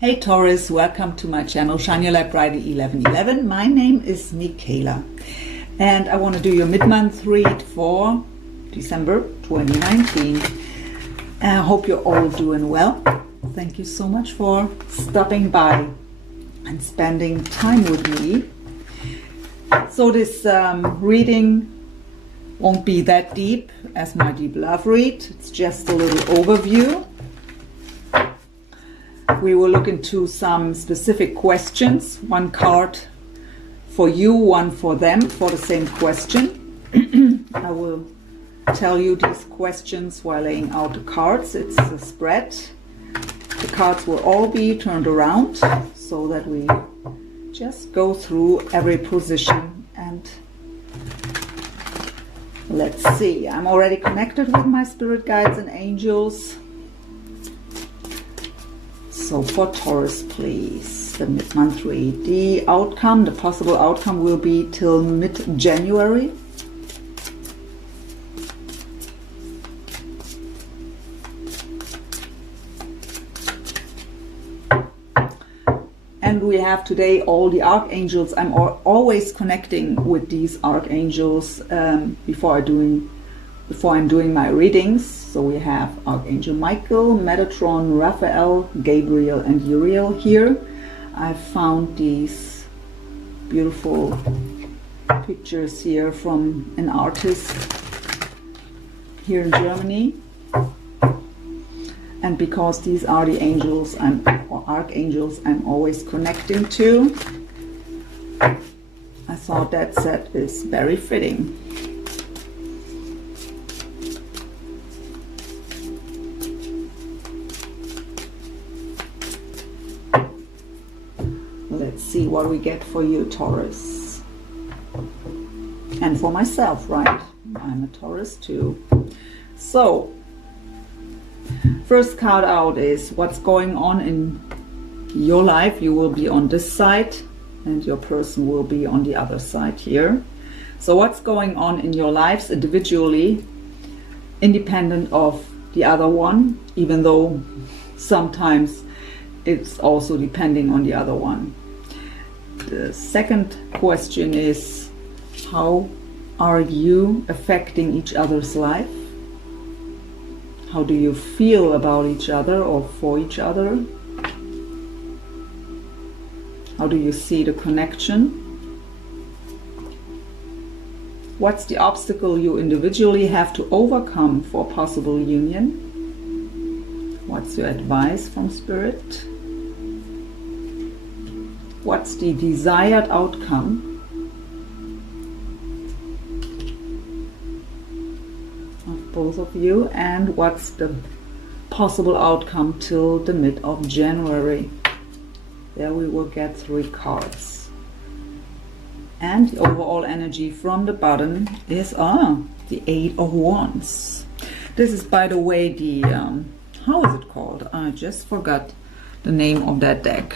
Hey Taurus, welcome to my channel Shine Your Light Friday 11/11. My name is Michaela and I want to do your mid-month read for December 2019. I hope you're all doing well. Thank you so much for stopping by and spending time with me. So this reading won't be that deep as my deep love read. It's just a little overview. We will look into some specific questions, one card for you, one for them, for the same question. I will tell you these questions while laying out the cards. It's a spread. The cards will all be turned around so that we just go through every position. And let's see, I'm already connected with my spirit guides and angels. So for Taurus, please, the mid-month read. The outcome, the possible outcome will be till mid-January. And we have today all the archangels. I'm always connecting with these archangels before I'm doing my readings. So we have Archangel Michael, Metatron, Raphael, Gabriel and Uriel here. I found these beautiful pictures here from an artist here in Germany. And because these are the angels or archangels I'm always connecting to, I thought that set is very fitting. Let's see what we get for you, Taurus. And for myself, right? I'm a Taurus too. So, first card out is what's going on in your life. You will be on this side and your person will be on the other side here. So what's going on in your lives individually, independent of the other one, even though sometimes it's also depending on the other one. The second question is, how are you affecting each other's life? How do you feel about each other or for each other? How do you see the connection? What's the obstacle you individually have to overcome for possible union? What's your advice from Spirit? What's the desired outcome? Of both of you, and what's the possible outcome till the mid of January? There we will get 3 cards. And the overall energy from the bottom is the 8 of Wands. This is, by the way, the how is it called? I just forgot the name of that deck.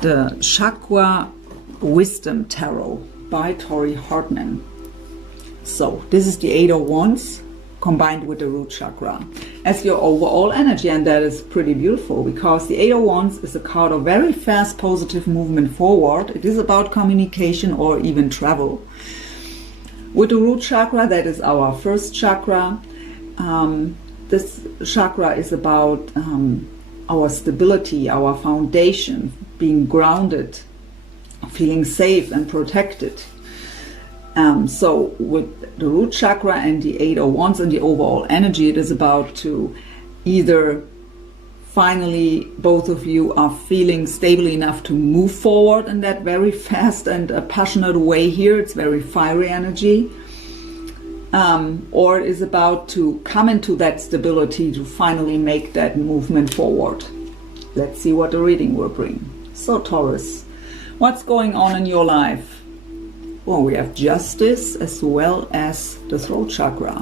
The Chakra Wisdom Tarot by Tori Hartman. So this is the 8 of Wands combined with the root chakra as your overall energy, and that is pretty beautiful because the 8 of Wands is a card of very fast positive movement forward. It is about communication or even travel. With the root chakra, that is our first chakra. This chakra is about our stability, our foundation, being grounded, feeling safe and protected. So with the root chakra and the 8 of Wands and the overall energy, it is about to either finally both of you are feeling stable enough to move forward in that very fast and passionate way here. It's very fiery energy. Or it is about to come into that stability to finally make that movement forward. Let's see what the reading will bring. So Taurus, what's going on in your life? Well, we have justice as well as the throat chakra.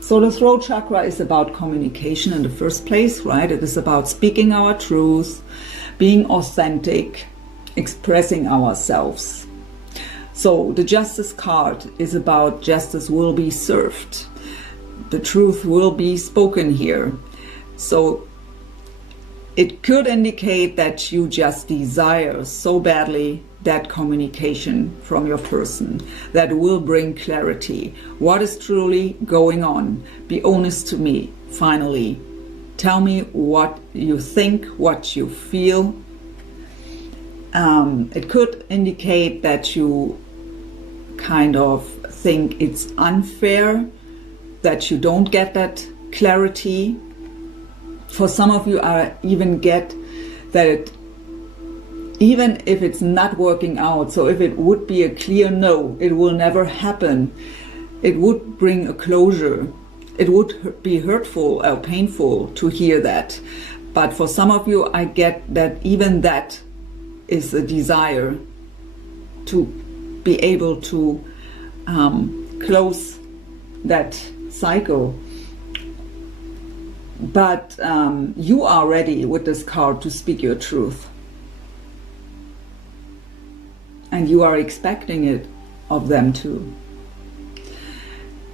So the throat chakra is about communication in the first place, right? It is about speaking our truth, being authentic, expressing ourselves. So the justice card is about justice will be served. The truth will be spoken here. So it could indicate that you just desire so badly that communication from your person that will bring clarity. What is truly going on? Be honest to me, finally. Tell me what you think, what you feel. It could indicate that you kind of think it's unfair, that you don't get that clarity. For some of you, I even get that even if it's not working out, so if it would be a clear no, it will never happen, it would bring a closure. It would be hurtful or painful to hear that. But for some of you, I get that even that is a desire to be able to close that cycle. But you are ready with this card to speak your truth. And you are expecting it of them too.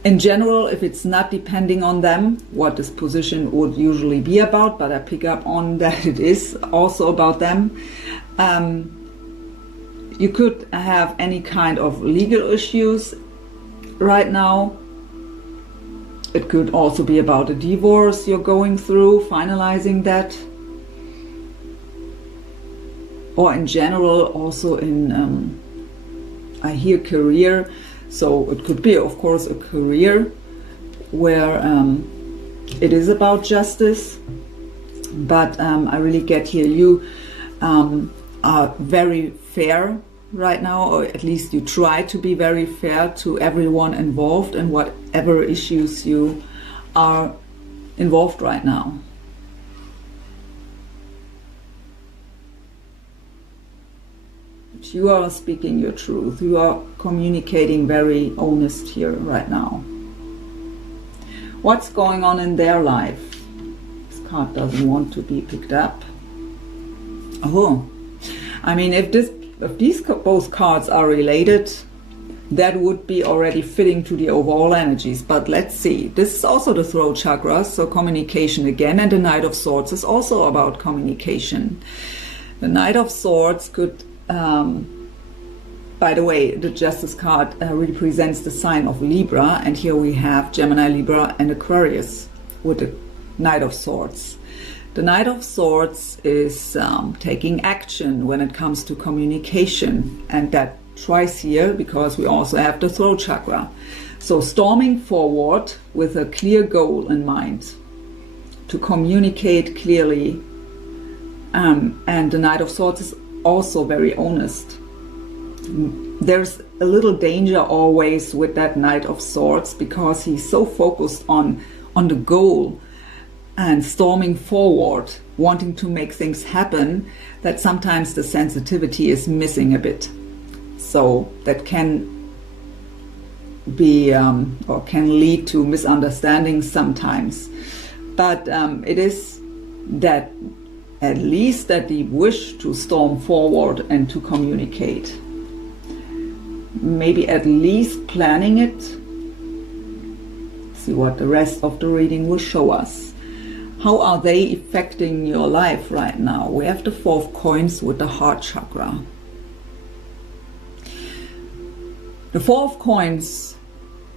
In general, if it's not depending on them, what this position would usually be about, but I pick up on that it is also about them. You could have any kind of legal issues right now. It could also be about a divorce you're going through, finalizing that. Or in general, also in, I hear career. So it could be, of course, a career where it is about justice. But I really get here, you are very fair right now, or at least you try to be very fair to everyone involved in whatever issues you are involved right now. You are speaking your truth. You are communicating very honest here right now. What's going on in their life? This card doesn't want to be picked up. Oh, I mean, if these both cards are related, that would be already fitting to the overall energies. But let's see. This is also the throat chakra, so communication again, and the Knight of Swords is also about communication. The Knight of Swords could by the way, the Justice card represents the sign of Libra, and here we have Gemini, Libra and Aquarius with the Knight of Swords. The Knight of Swords is taking action when it comes to communication, and that twice here because we also have the throat chakra. So storming forward with a clear goal in mind to communicate clearly, and the Knight of Swords is also very honest. There's a little danger always with that Knight of Swords because he's so focused on the goal and storming forward, wanting to make things happen, that sometimes the sensitivity is missing a bit. So that can be or can lead to misunderstandings sometimes. But it is that at least that the wish to storm forward and to communicate. Maybe at least planning it. See what the rest of the reading will show us. How are they affecting your life right now? We have the Four of Coins with the heart chakra. The Four of Coins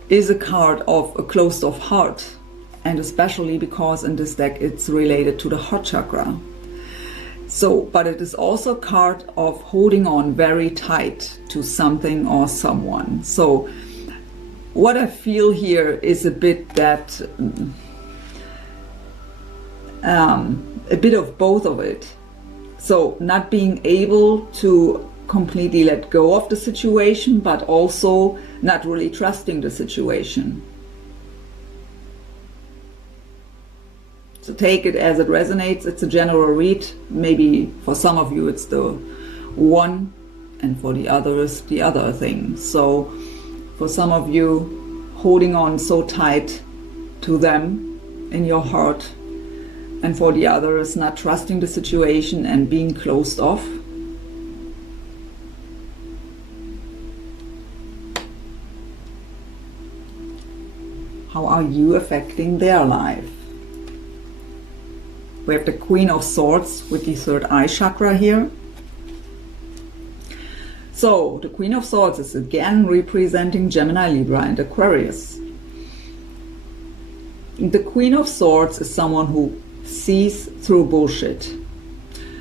is a card of a closed-off heart, and especially because in this deck it's related to the heart chakra. So, but it is also a card of holding on very tight to something or someone. So what I feel here is a bit that, a bit of both of it. So not being able to completely let go of the situation, but also not really trusting the situation. So take it as it resonates. It's a general read. Maybe for some of you it's the one, and for the others the other thing. So for some of you, holding on so tight to them in your heart, and for the others not trusting the situation and being closed off. How are you affecting their life? We have the Queen of Swords with the third eye chakra here. So the Queen of Swords is again representing Gemini, Libra, and Aquarius. The Queen of Swords is someone who sees through bullshit.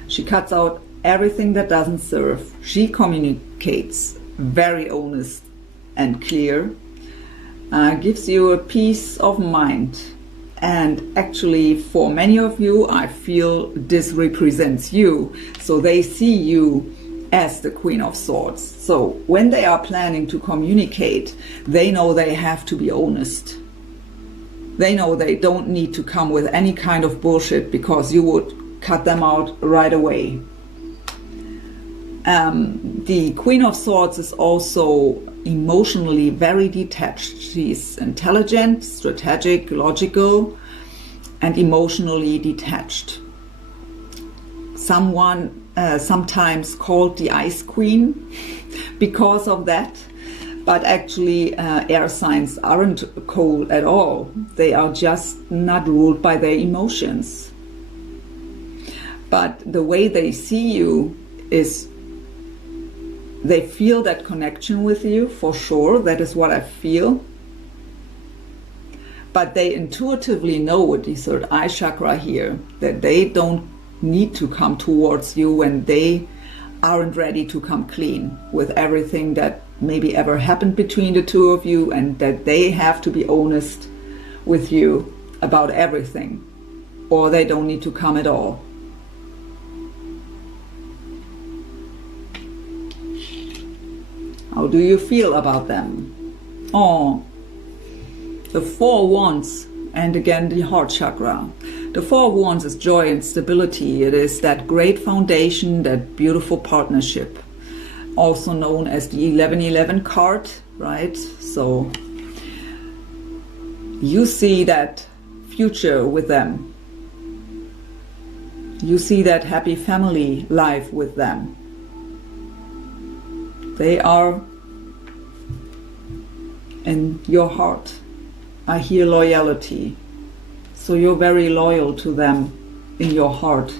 She cuts out everything that doesn't serve. She communicates very honest and clear, gives you a peace of mind. And actually, for many of you, I feel this represents you. So they see you as the Queen of Swords. So when they are planning to communicate, they know they have to be honest. They know they don't need to come with any kind of bullshit, because you would cut them out right away. The Queen of Swords is also emotionally very detached. She's intelligent, strategic, logical, and emotionally detached. Someone sometimes called the Ice Queen because of that. But actually, air signs aren't cold at all. They are just not ruled by their emotions. But the way they see you is they feel that connection with you, for sure. That is what I feel. But they intuitively know with the third eye chakra here that they don't need to come towards you when they aren't ready to come clean with everything that maybe ever happened between the two of you, and that they have to be honest with you about everything, or they don't need to come at all. How do you feel about them? Oh, the Four of Wands, and again the heart chakra. The Four of Wands is joy and stability. It is that great foundation, that beautiful partnership, also known as the 1111 card, right? So you see that future with them. You see that happy family life with them. They are in your heart. I hear loyalty. So you're very loyal to them in your heart.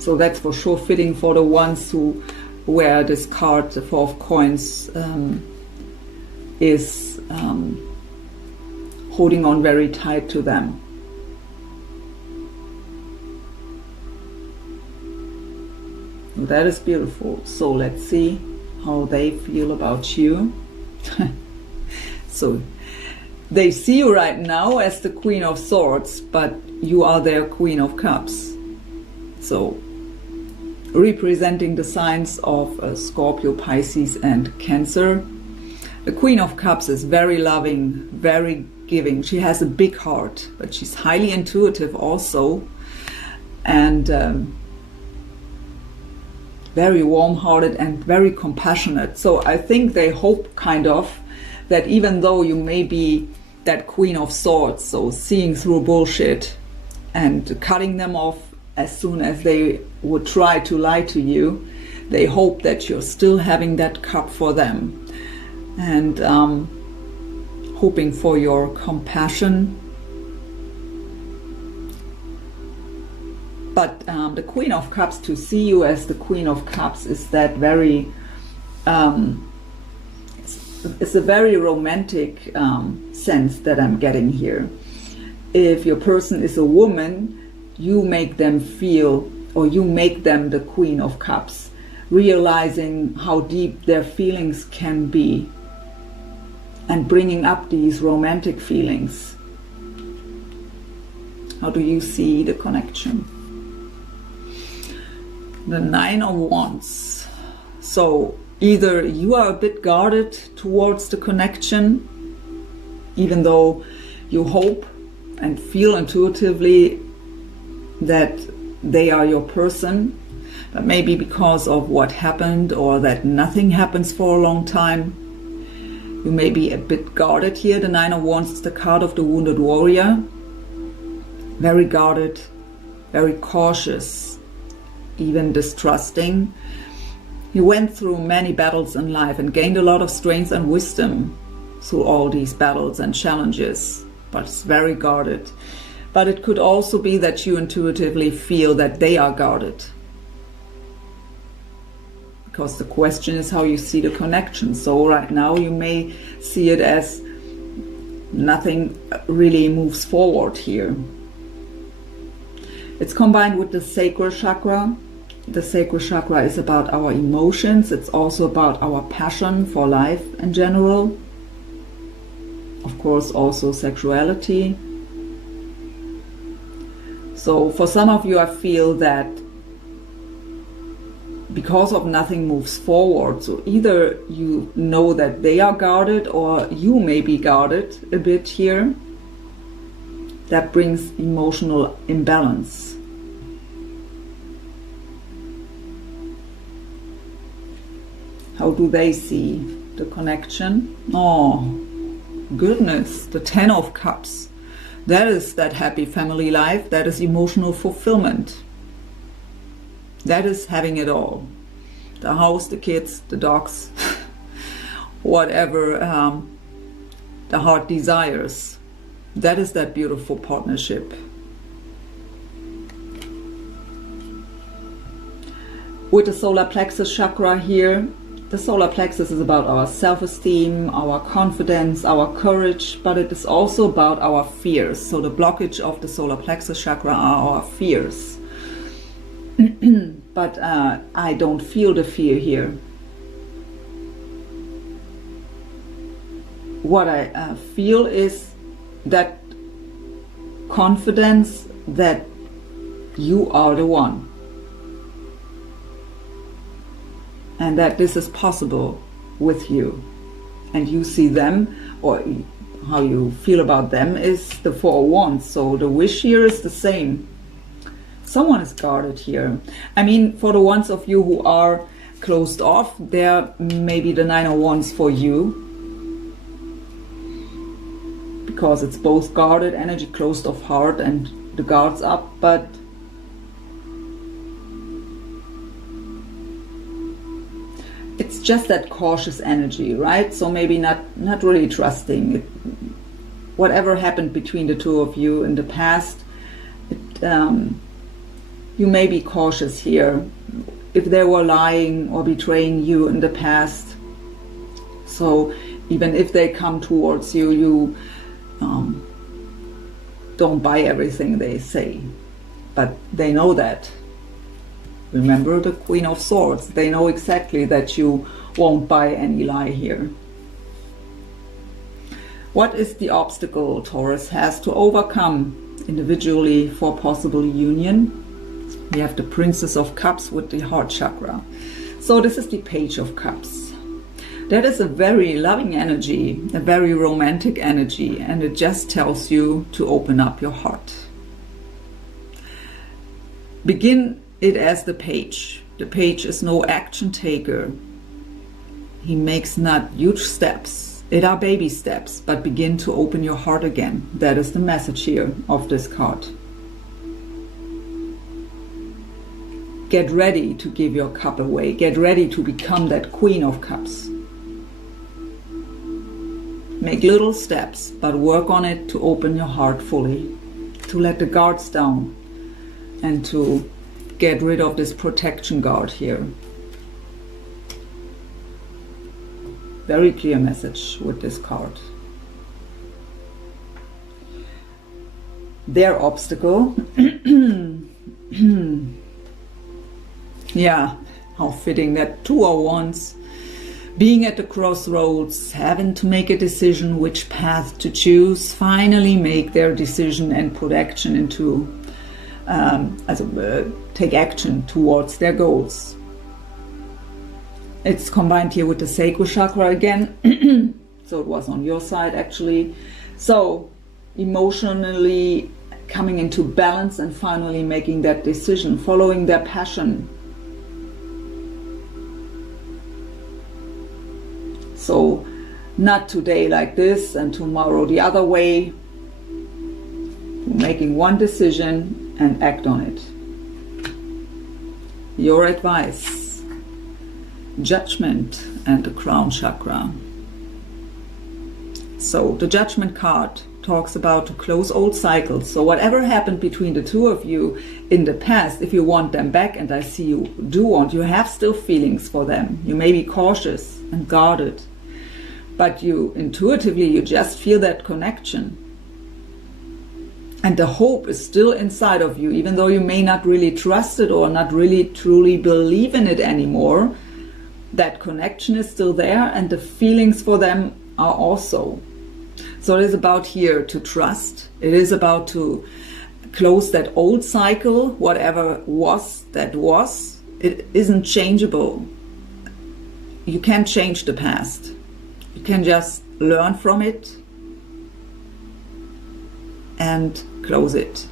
So that's for sure fitting for the ones who wear this card, the Four of Coins, is holding on very tight to them. That is beautiful. So let's see how they feel about you. So they see you right now as the Queen of Swords, but you are their Queen of Cups. So representing the signs of Scorpio, Pisces, and Cancer. The Queen of Cups is very loving, very giving. She has a big heart, but she's highly intuitive also, and very warm-hearted and very compassionate. So I think they hope kind of that even though you may be that Queen of Swords, so seeing through bullshit and cutting them off as soon as they would try to lie to you, they hope that you're still having that cup for them, and hoping for your compassion. But the Queen of Cups, to see you as the Queen of Cups, is that very, it's a very romantic sense that I'm getting here. If your person is a woman, you make them feel, or you make them the Queen of Cups, realizing how deep their feelings can be and bringing up these romantic feelings. How do you see the connection? The Nine of Wands. So either you are a bit guarded towards the connection, even though you hope and feel intuitively that they are your person, but maybe because of what happened, or that nothing happens for a long time, you may be a bit guarded here. The Nine of Wands is the card of the wounded warrior. Very guarded, very cautious, even distrusting. He went through many battles in life and gained a lot of strength and wisdom through all these battles and challenges. but it's very guarded. But it could also be that you intuitively feel that they are guarded. Because the question is how you see the connection. So right now you may see it as nothing really moves forward here. It's combined with the sacral chakra. The sacral chakra is about our emotions. It's also about our passion for life in general. Of course, also sexuality. So for some of you, I feel that because of nothing moves forward, so either you know that they are guarded or you may be guarded a bit here. That brings emotional imbalance. How do they see the connection? Oh, goodness, the 10 of Cups. That is that happy family life. That is emotional fulfillment. That is having it all. The house, the kids, the dogs, whatever the heart desires. That is that beautiful partnership. With the solar plexus chakra here, the solar plexus is about our self-esteem, our confidence, our courage, but it is also about our fears. So the blockage of the solar plexus chakra are our fears. But I don't feel the fear here. What I feel is that confidence that you are the one. And that this is possible with you. And you see them, or how you feel about them is the Four of Wands. So the wish here is the same. Someone is guarded here. I mean, for the ones of you who are closed off, there may be the Nine of Wands for you. Because it's both guarded energy, closed off heart, and the guards up, but it's just that cautious energy, right? So maybe not really trusting. Whatever happened between the two of you in the past, you may be cautious here. If they were lying or betraying you in the past, so even if they come towards you, you don't buy everything they say. But they know that. Remember the Queen of Swords. They know exactly that you won't buy any lie here. What is the obstacle Taurus has to overcome individually for possible union? We have the Princess of Cups with the heart chakra. So this is the Page of Cups. That is a very loving energy, a very romantic energy, and it just tells you to open up your heart. Begin it as the Page. The Page is no action taker. He makes not huge steps. It are baby steps, but begin to open your heart again. That is the message here of this card. Get ready to give your cup away. Get ready to become that Queen of Cups. Make little steps, but work on it to open your heart fully, to let the guards down, and to get rid of this protection guard here. Very clear message with this card. Their obstacle. Yeah, how fitting that Two of Wands. Being at the crossroads, having to make a decision which path to choose, finally make their decision and put action into, take action towards their goals. It's combined here with the sacral chakra again. So it was on your side actually. So emotionally coming into balance and finally making that decision, following their passion. So not today like this and tomorrow the other way. Making one decision and act on it. Your advice. Judgment and the crown chakra. So the Judgment card talks about to close old cycles. So whatever happened between the two of you in the past, if you want them back, and I see you do want, you have still feelings for them. You may be cautious and guarded, but you intuitively, you just feel that connection. And the hope is still inside of you, even though you may not really trust it or not really truly believe in it anymore. That connection is still there, and the feelings for them are also. So it is about here to trust. It is about to close that old cycle, whatever was that was. It isn't changeable. You can't change the past. You can just learn from it and close it.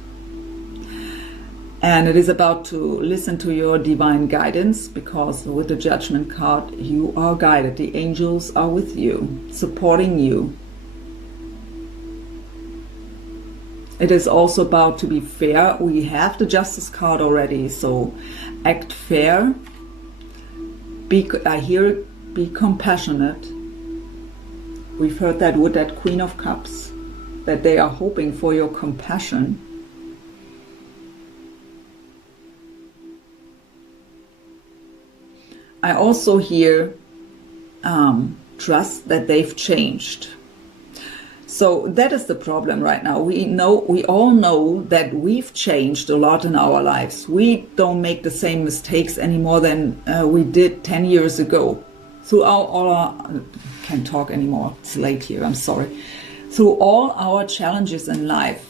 And it is about to listen to your divine guidance, because with the Judgment card, you are guided. The angels are with you, supporting you. It is also about to be fair. We have the Justice card already, so act fair. I hear be compassionate. We've heard that with that Queen of Cups, that they are hoping for your compassion. I also hear trust that they've changed. So that is the problem right now. We all know that we've changed a lot in our lives. We don't make the same mistakes anymore than we did 10 years ago. Throughout all our, can't talk anymore, it's late here, I'm sorry. Through all our challenges in life,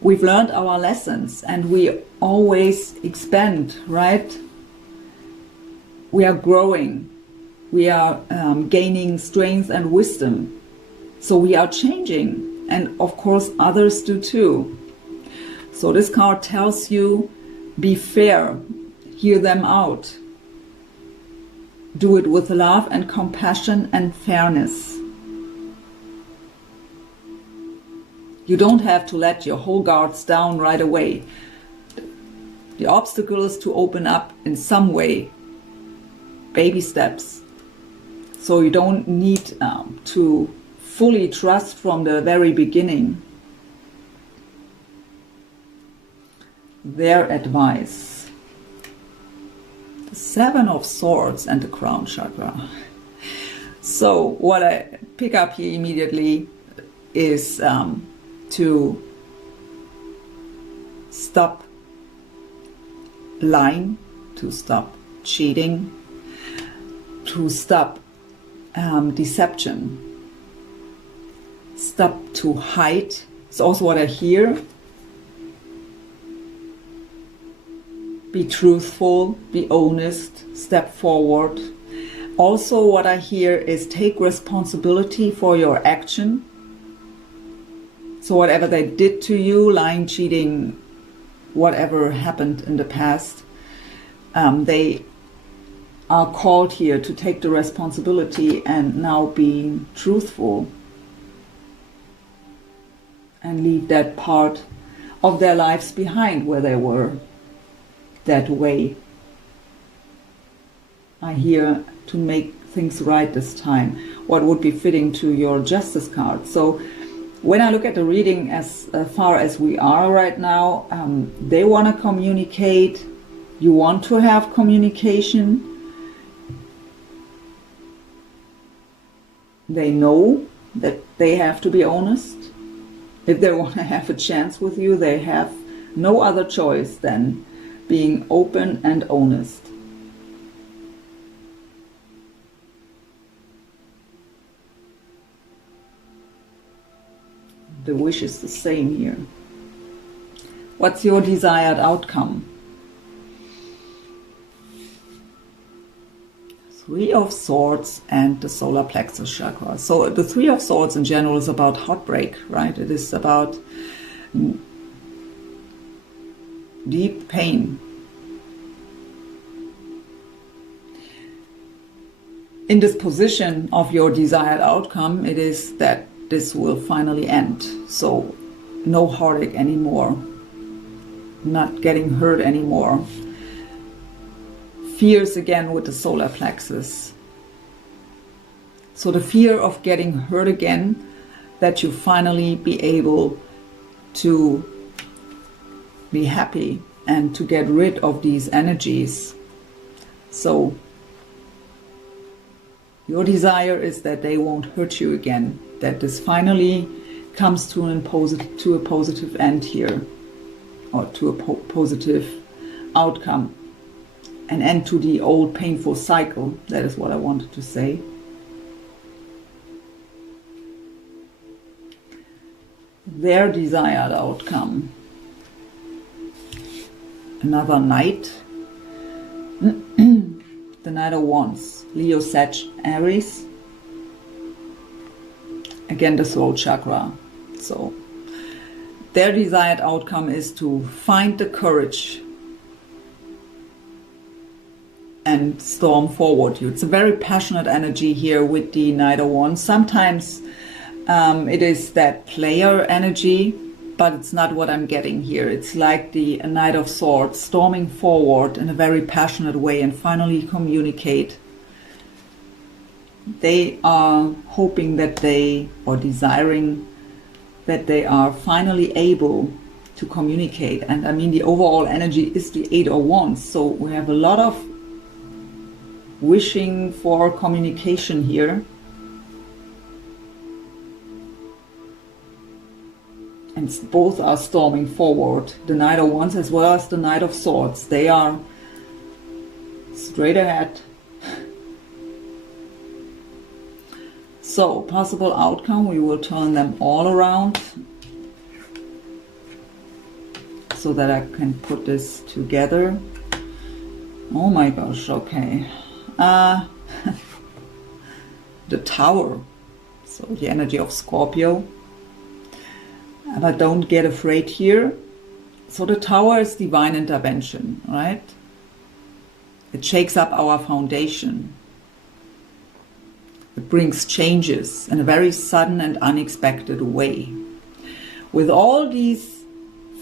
we've learned our lessons, and we always expand, right? We are growing. We are gaining strength and wisdom. So we are changing, and of course others do too. So this card tells you, be fair, hear them out. Do it with love and compassion and fairness. You don't have to let your whole guards down right away. The obstacle is to open up in some way, baby steps. So you don't need to fully trust from the very beginning. Their advice. The Seven of Swords and the Crown Chakra. So what I pick up here immediately is to stop lying, to stop cheating, to stop deception, stop to hide. It's also what I hear. Be truthful, be honest, step forward. Also what I hear is take responsibility for your action. So whatever they did to you, lying, cheating, whatever happened in the past, they are called here to take the responsibility and now being truthful and leave that part of their lives behind where they were that way. I hear to make things right this time, what would be fitting to your Justice card. So when I look at the reading as far as we are right now, they want to communicate, you want to have communication. They know that they have to be honest. If they want to have a chance with you, they have no other choice than being open and honest. The wish is the same here. What's your desired outcome? Three of Swords and the solar plexus chakra. So the Three of Swords in general is about heartbreak, right? It is about deep pain. In this position of your desired outcome, it is that this will finally end. So no heartache anymore, not getting hurt anymore. Fears again with the solar plexus. So the fear of getting hurt again that you finally be able to be happy and to get rid of these energies. So your desire is that they won't hurt you again, that this finally comes to a positive end here, or to a positive outcome, an end to the old painful cycle. That is what I wanted to say. Their desired outcome. Another Knight. The Knight of Wands. Leo, Sag, Aries. Again, the throat chakra. So their desired outcome is to find the courage and storm forward. It's a very passionate energy here with the Knight of Wands. Sometimes it is that player energy, but it's not what I'm getting here. It's like the Knight of Swords, storming forward in a very passionate way and finally communicate. They are hoping that they, or desiring that they are finally able to communicate. And I mean, the overall energy is the Eight of Wands. So we have a lot of wishing for communication here. And both are storming forward. The Knight of Wands as well as the Knight of Swords. They are straight ahead. So, possible outcome, we will turn them all around so that I can put this together. Oh my gosh, okay. The Tower, so the energy of Scorpio. But don't get afraid here. So the Tower is divine intervention, right? It shakes up our foundation. It brings changes in a very sudden and unexpected way. With all these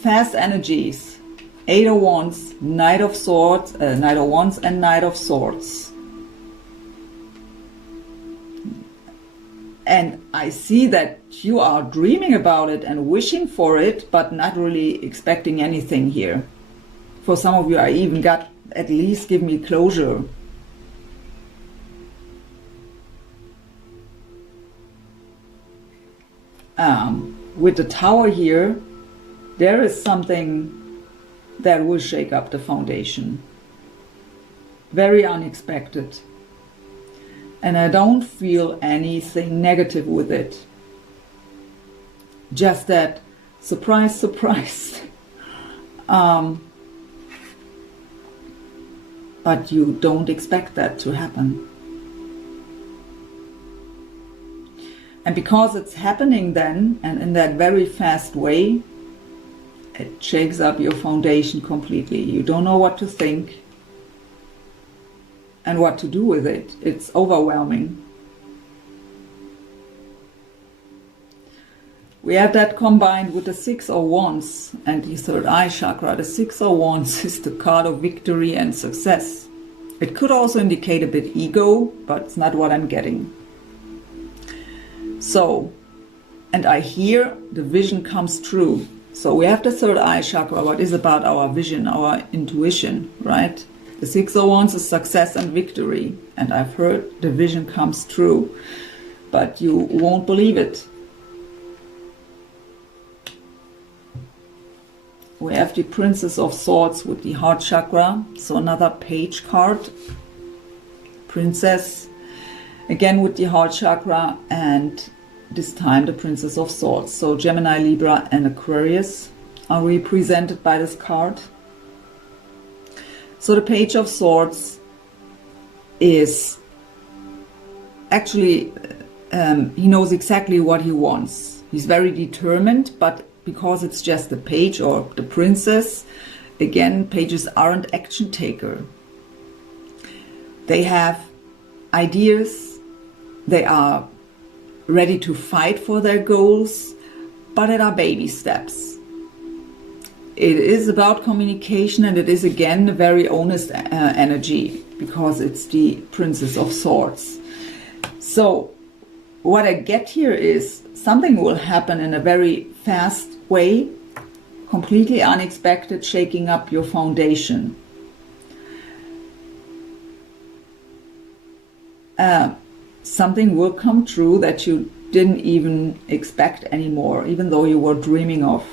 fast energies, Eight of Wands, Knight of Swords, Knight of Wands and Knight of Swords. And I see that you are dreaming about it and wishing for it, but not really expecting anything here. For some of you, I even got, at least give me closure. With the Tower here, there is something that will shake up the foundation. Very unexpected. And I don't feel anything negative with it. Just that, surprise, surprise. But you don't expect that to happen. And because it's happening then, and in that very fast way, it shakes up your foundation completely. You don't know what to think and what to do with it. It's overwhelming. We have that combined with the Six of Wands and the third eye chakra. The Six of Wands is the card of victory and success. It could also indicate a bit ego, but it's not what I'm getting. So, and I hear the vision comes true. So we have the third eye chakra, what is about our vision, our intuition, right? The Six of Wands is success and victory. And I've heard the vision comes true, but you won't believe it. We have the Princess of Swords with the heart chakra. So another page card. Princess. Again with the heart chakra, and this time the Princess of Swords. So Gemini, Libra and Aquarius are represented by this card. So the Page of Swords is actually, he knows exactly what he wants. He's very determined, but because it's just the page or the princess, again, pages aren't action taker. They have ideas. They are ready to fight for their goals, but it are baby steps. It is about communication, and it is again a very honest energy because it's the Princess of Swords. So what I get here is something will happen in a very fast way, completely unexpected, shaking up your foundation. Something will come true that you didn't even expect anymore, even though you were dreaming of.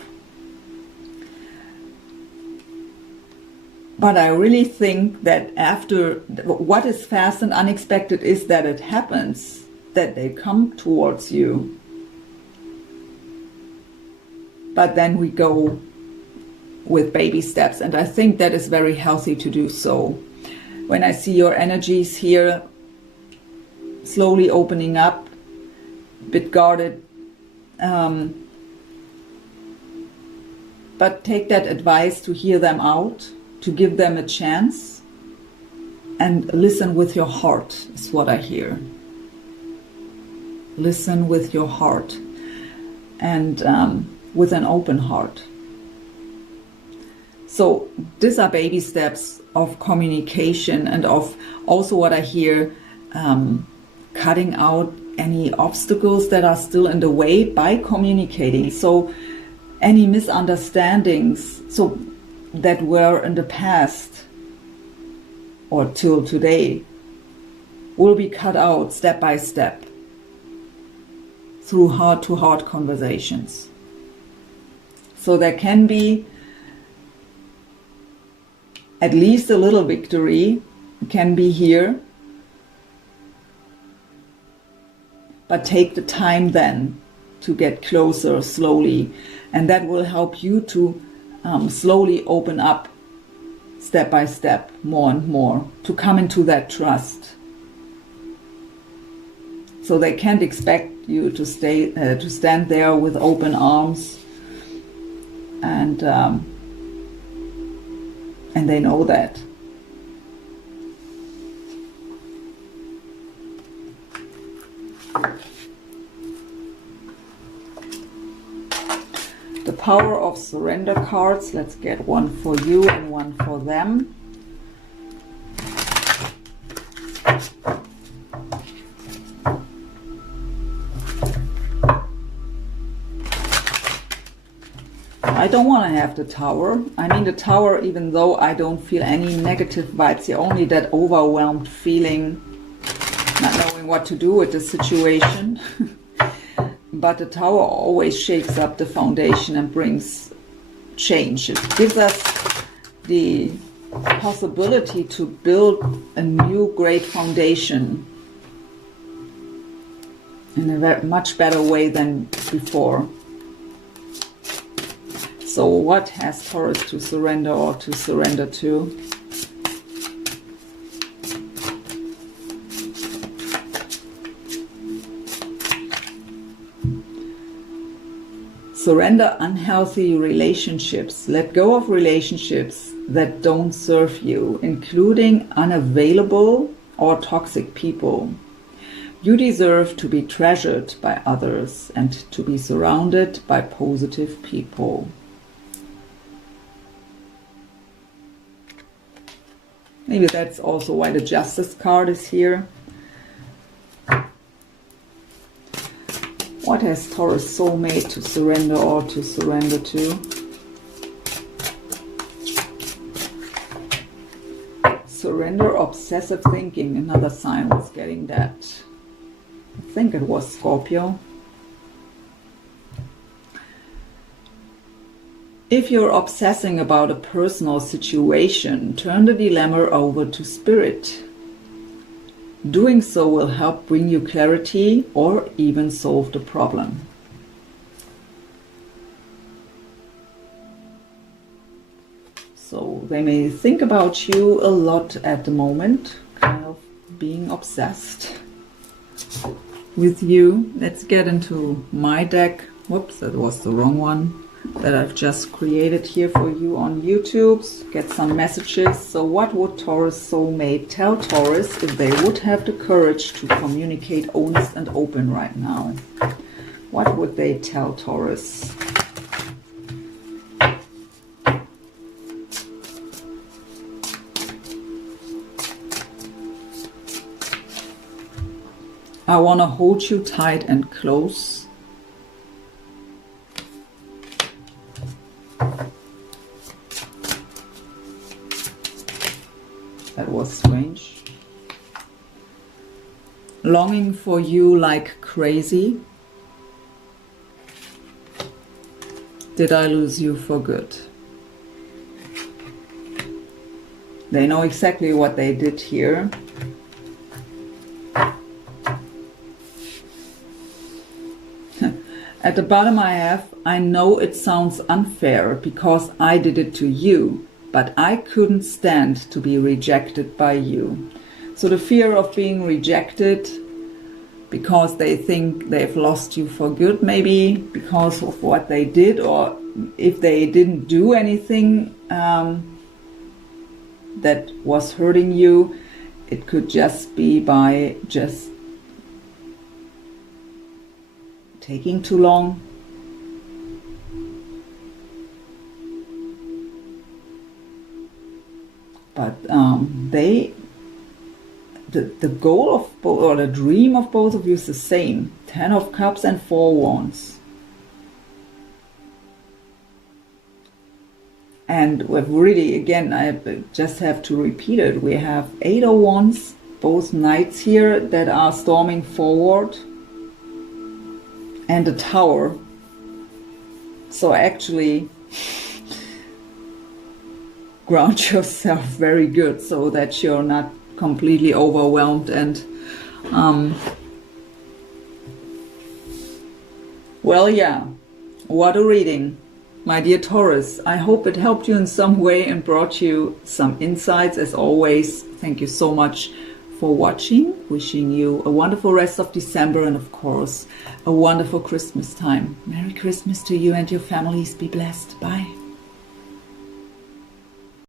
But I really think that after, what is fast and unexpected is that it happens, that they come towards you. But then we go with baby steps, and I think that is very healthy to do so. When I see your energies here slowly opening up, a bit guarded, but take that advice to hear them out, to give them a chance, and listen with your heart is what I hear. Listen with your heart and with an open heart. So these are baby steps of communication and of also what I hear, cutting out any obstacles that are still in the way by communicating. So any misunderstandings so that were in the past or till today will be cut out step by step through heart-to-heart conversations. So there can be at least a little victory, can be here, but take the time then to get closer slowly, and that will help you to slowly open up step by step, more and more, to come into that trust. So they can't expect you to stand there with open arms, and they know that. The power of surrender cards. Let's get one for you and one for them. I don't want to have the Tower. I mean the Tower, even though I don't feel any negative vibes here, only that overwhelmed feeling, not knowing what to do with the situation. But the Tower always shakes up the foundation and brings change. It gives us the possibility to build a new great foundation in a much better way than before. So what has Taurus to surrender or to surrender to? Surrender unhealthy relationships. Let go of relationships that don't serve you, including unavailable or toxic people. You deserve to be treasured by others and to be surrounded by positive people. Maybe that's also why the Justice card is here. What has Taurus soulmate to surrender or to surrender to? Surrender obsessive thinking. Another sign was getting that. I think it was Scorpio. If you're obsessing about a personal situation, turn the dilemma over to Spirit. Doing so will help bring you clarity or even solve the problem. So they may think about you a lot at the moment, kind of being obsessed with you. Let's get into my deck. Whoops, that was the wrong one. That I've just created here for you on YouTube. Get some messages. So what would Taurus soulmate tell Taurus if they would have the courage to communicate honest and open right now? What would they tell Taurus? I want to hold you tight and close. That was strange. Longing for you like crazy. Did I lose you for good? They know exactly what they did here. At the bottom I have, I know it sounds unfair because I did it to you, but I couldn't stand to be rejected by you. So the fear of being rejected because they think they've lost you for good, maybe because of what they did, or if they didn't do anything that was hurting you, it could just be by just taking too long. But the goal of both, or the dream of both of you, is the same. 10 of Cups and 4 Wands. And we've really, again, I just have to repeat it. We have 8 of Wands, both knights here that are storming forward, and a Tower. So actually ground yourself very good so that you're not completely overwhelmed. And well, yeah, what a reading, my dear Taurus. I hope it helped you in some way and brought you some insights. As always, thank you so much for watching. Wishing you a wonderful rest of December, and of course a wonderful Christmas time. Merry Christmas to you and your families. Be blessed. Bye.